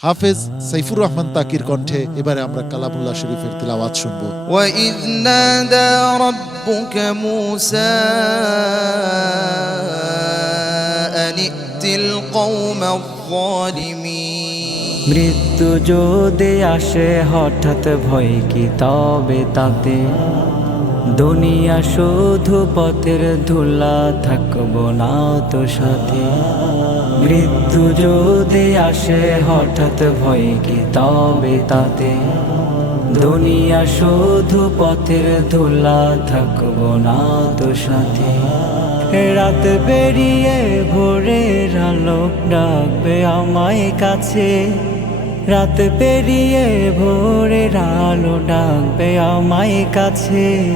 হাফেজ সাইফুর রহমান তাকির কণ্ঠে এবারে আমরা কালামুল্লাহ শরীফের তিলাওয়াত শুনবো وإذ نادى ربك موسى أن ائت القوم الظالمين মৃত্যু যদি আসে হঠাৎ ভয় কি তবে তাতে দুনিয়া শুধু পথের ধুলা, থাকব না তো সাথে। মৃত্যু যদি আসে, হঠাৎ ভয় কি তবে তাতে? দুনিয়া শুধু পথের ধুলা, থাকব না তো সাথে। রাত বেরিয়ে ভোরের আলো, ডাকবে আমায় কাছে। রাত পেরিয়ে ভোরের আলো ডাকবে আমায় কাছে।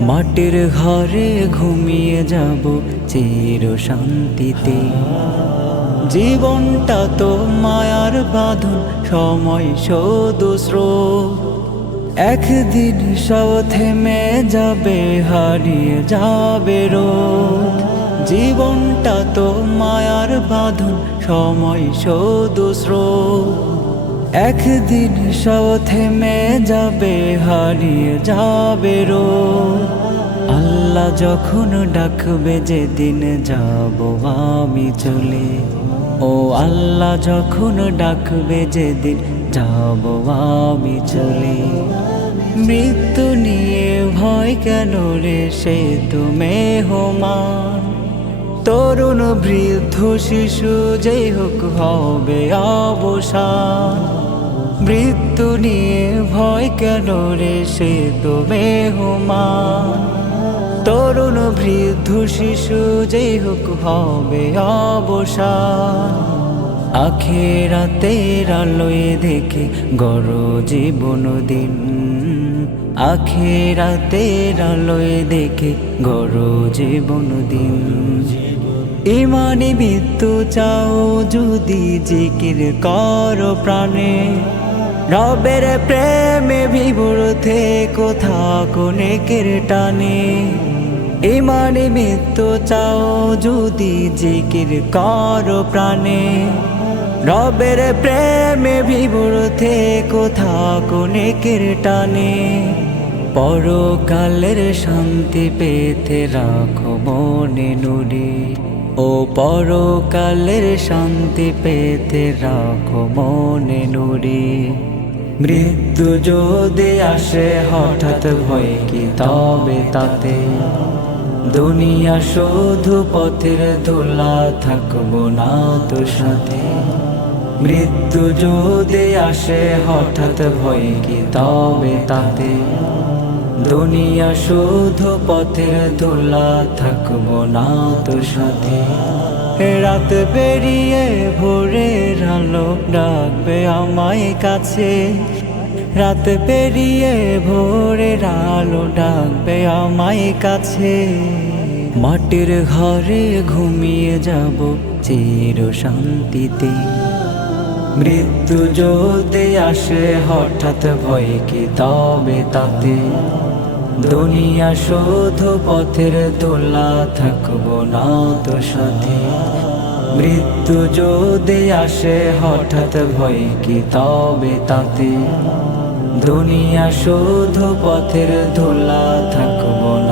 মাটির ঘরে ঘুমিয়ে যাব চির শান্তিতে। জীবনটা তো মায়ার বাঁধন, সময় শুধু একদিন সব থেমে যাবে, হারিয়ে যাবে রোদ। জীবনটা তো মায়ার বাঁধন, সময় শুধু একদিন সব থেমে যাবে, হারিয়ে যাবে রো আল্লাহ যখন ডাকবে, যেদিন যাব আমি চলে। ও আল্লাহ যখন ডাকবে, যেদিন যাব আমি চলে। মৃত্যু নিয়ে ভয় কেন রে, সে তো মেহমান। তরুণ বৃদ্ধ শিশু, যেই হোক হবে অবসান। মৃত্যু নিয়ে ভয় কেন রে? সে তো মেহমান। তরুণ বৃদ্ধ শিশু যেই হোক হবে অবসান। আখেরাতের আলোয় দেখে গর জীবন দিন। আখেরাতের আলোয় দেখে গর জীবন দিন। ইমানি মৃত্যু চাও, যদি জিকির কর প্রাণে। রবের প্রেমে বিভোর থে কোথা কোনেকের টানে। ইমানি মৃত্যু চাও, যদি জিকির কর প্রাণে। রবের প্রেমে বিভোর কোথা কোনেকের টানে। পরকালের শান্তি পেতে রাখো মনে নুরে ও পরকালের শান্তি পেতে রাখো মনে নুরে মৃত্যু যদি আসে, হঠাৎ ভয় কি? তবে তাতে দুনিয়া শুধু পথের ধুলা, থাকব না তো সাথে। মৃত্যু যদি আসে, হঠাৎ ভয় কি? তবে তাতে দুনিয়া শুধু পথের ধুলা, থাকব না তো সাথে। রাত বেরিয়ে ভোরের আলো ডাকবে আমায় কাছে। রাত পেরিয়ে ভোরের আলো ডাকবে আমায় কাছে। মাটির ঘরে ঘুমিয়ে যাব চির শান্তিতে। মৃত্যু যদি আসে হঠাৎ ভয় কি তবে তাতে? দুনিয়া শোধ পথের তোলা, থাকব না তো সাথে। মৃত্যু যদি আসে, হঠাৎ ভয় কি তবে তাতে? দুনিয়া শোধ পথের ধুলা থাকব